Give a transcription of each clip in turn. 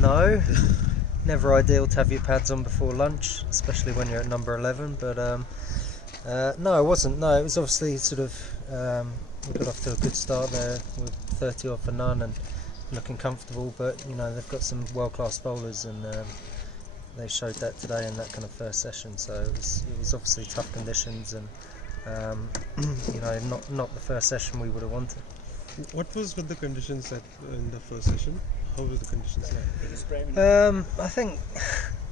No, never ideal to have your pads on before lunch, especially when you're at number 11. But no, it wasn't. No, it was obviously sort of we got off to a good start there with 30 odd for none and looking comfortable. But they've got some world-class bowlers and they showed that today in that kind of first session. So it was obviously tough conditions and not the first session we would have wanted. What was with the conditions in the first session? How was the conditions like?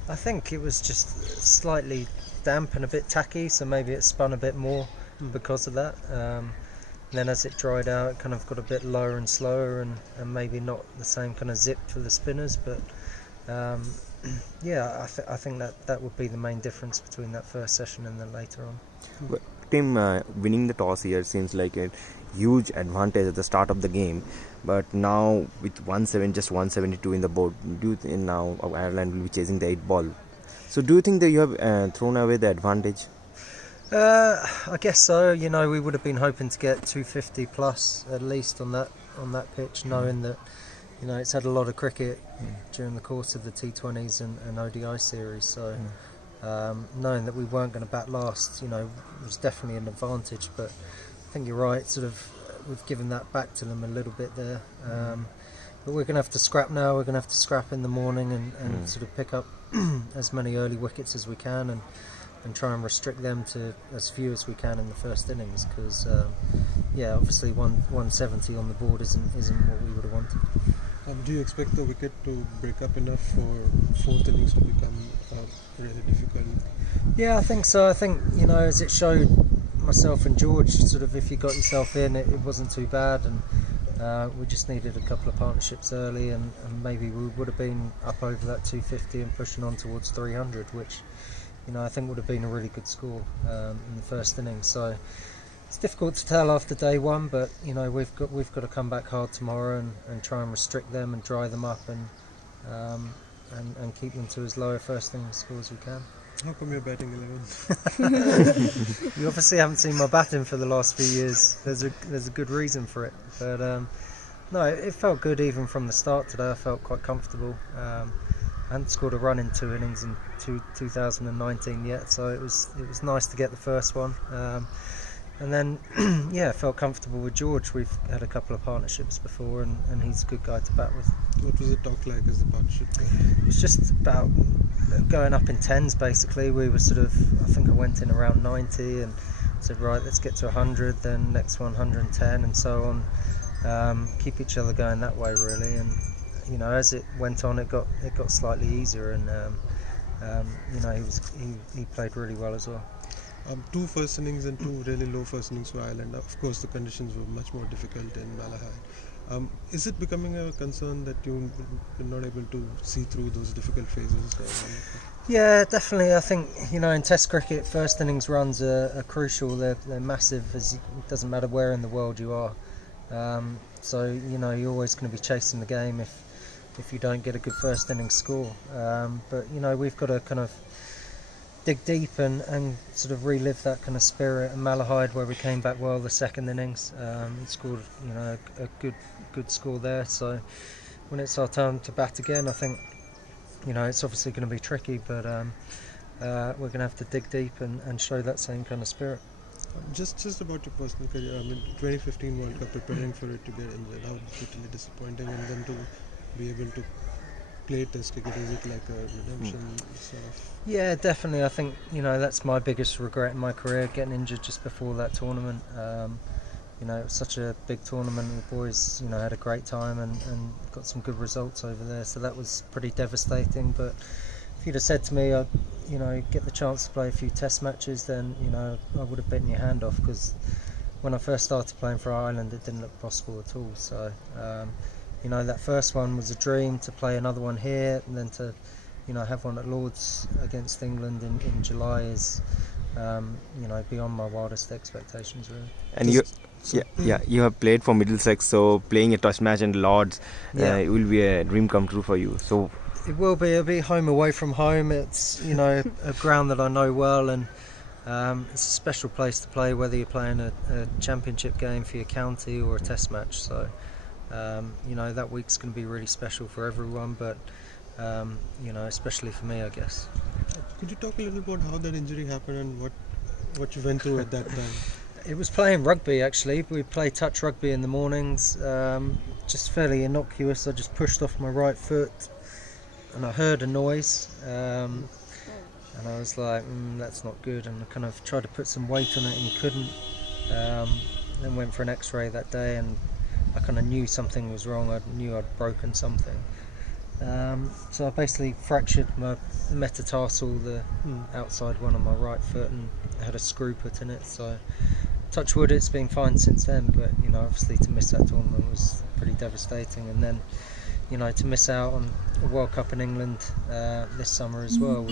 I think it was just slightly damp and a bit tacky, so maybe it spun a bit more because of that. Then as it dried out, it kind of got a bit lower and slower, and maybe not the same kind of zip for the spinners. But I think that would be the main difference between that first session and then later on. Well, Tim, winning the toss here seems like a huge advantage at the start of the game, but now with 172 in the board, do you think now Ireland will be chasing the 8 ball? So do you think that you have thrown away the advantage? I guess so. We would have been hoping to get 250 plus at least on that pitch, knowing that it's had a lot of cricket during the course of the T20s and ODI series. So knowing that we weren't going to bat last, was definitely an advantage. But I think you're right. Sort of, we've given that back to them a little bit there. But we're going to have to scrap now. We're going to have to scrap in the morning and sort of pick up as many early wickets as we can and try and restrict them to as few as we can in the first innings, because obviously 170 on the board isn't what we would have wanted. Do you expect the wicket to break up enough for fourth innings to become really difficult? Yeah, I think so. I think as it showed myself and George, sort of if you got yourself in, it wasn't too bad, and we just needed a couple of partnerships early, and maybe we would have been up over that 250 and pushing on towards 300, which I think would have been a really good score in the first innings. So it's difficult to tell after day one, but we've got to come back hard tomorrow and try and restrict them and dry them up and keep them to as low a first innings score as we can. How come you're batting 11? You obviously haven't seen my batting for the last few years. There's a good reason for it, but no, it felt good even from the start today. I felt quite comfortable. I hadn't scored a run in 2 innings in 2019 yet, so it was nice to get the first one. And then, felt comfortable with George. We've had a couple of partnerships before, and he's a good guy to bat with. What was the talk like as the partnership? It was just about going up in tens, basically. We were sort of, I think I went in around 90 and said, right, let's get to 100, then next one 110 and so on. Keep each other going that way, really. And as it went on, it got slightly easier, and he played really well as well. 2 first innings and 2 really low first innings for Ireland. Of course, the conditions were much more difficult in Malahide. Is it becoming a concern that you're not able to see through those difficult phases? Yeah, definitely. I think in Test cricket, first innings runs are crucial. They're massive. It doesn't matter where in the world you are. So you're always going to be chasing the game if you don't get a good first innings score. But we've got to kind of dig deep and sort of relive that kind of spirit in Malahide, where we came back well the second innings and scored a good score there. So when it's our turn to bat again, I think it's obviously going to be tricky, but we're going to have to dig deep and show that same kind of spirit. Just about your personal career, 2015 World Cup, preparing for it to get injured, how totally disappointing, and then to be able to play Test cricket, is it like a redemption sort of? Yeah, definitely. I think that's my biggest regret in my career, getting injured just before that tournament. It was such a big tournament. The boys had a great time and got some good results over there, so that was pretty devastating. But if you'd have said to me, get the chance to play a few Test matches, then I would have bitten your hand off, because when I first started playing for Ireland, it didn't look possible at all. So that first one was a dream. To play another one here and then to have one at Lord's against England in July is beyond my wildest expectations, really. And you have played for Middlesex, so playing a Test match in Lord's it will be a dream come true for you. So it will be. It'll be home away from home. It's a ground that I know well, and it's a special place to play, whether you're playing a championship game for your county or a Test match. So That week's going to be really special for everyone, but especially for me, I guess. Could you talk a little about how that injury happened and what you went through at that time? It was playing rugby, actually. We play touch rugby in the mornings, just fairly innocuous. I just pushed off my right foot and I heard a noise, and I was like, that's not good, and I kind of tried to put some weight on it and couldn't. Then went for an x-ray that day, and I kind of knew something was wrong. I knew I'd broken something. So I basically fractured my metatarsal, the outside one on my right foot, and had a screw put in it. So touch wood, it's been fine since then, but obviously to miss that tournament was pretty devastating, and then to miss out on a World Cup in England this summer as well